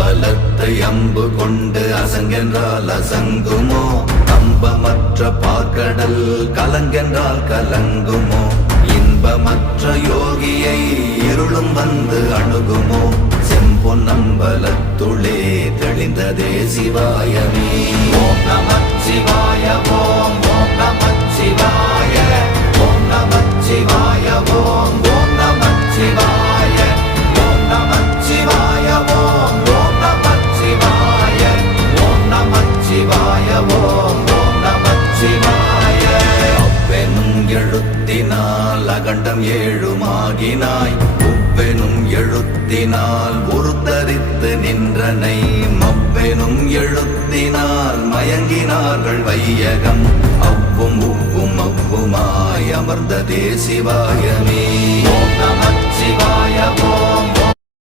பலத்தை அம்பு கொண்டு அசங்கென்றால் அசங்குமோ? கம்பமற்ற பார்க்கடல் கலங்கென்றால் கலங்குமோ? இன்பமற்ற யோகியை இருளும் வந்து அணுகுமோ? செம்பொன்னம்பலத்துளே தெளிந்ததே சிவாயமே. ஓம் நமச்சிவாய ஓம் ஓம் நமச்சிவாய ஓம் நமச்சிவாய ஓம் ஓம் நமச்சிவாய ஓம் நமச்சிவாய ஓம் ஓம் நமச்சிவாய ஓம் நமச்சிவாய ஓம் ஓம் நமச்சிவாய. அவ்வெனும் எழுத்தினால் அகண்டம் ஏழுமாகினாய், உவ்வெனும் எழுத்தினால் உருத்தரித்து நின்றனை, மவ்வெனும் எழுத்தினால் மயங்கினார்கள் வையகம், அவ்வும் உவ்வும் அவ்வுமாய் அமர்ந்ததே சிவாயமே. ஓம் நமச்சிவாய ஓம்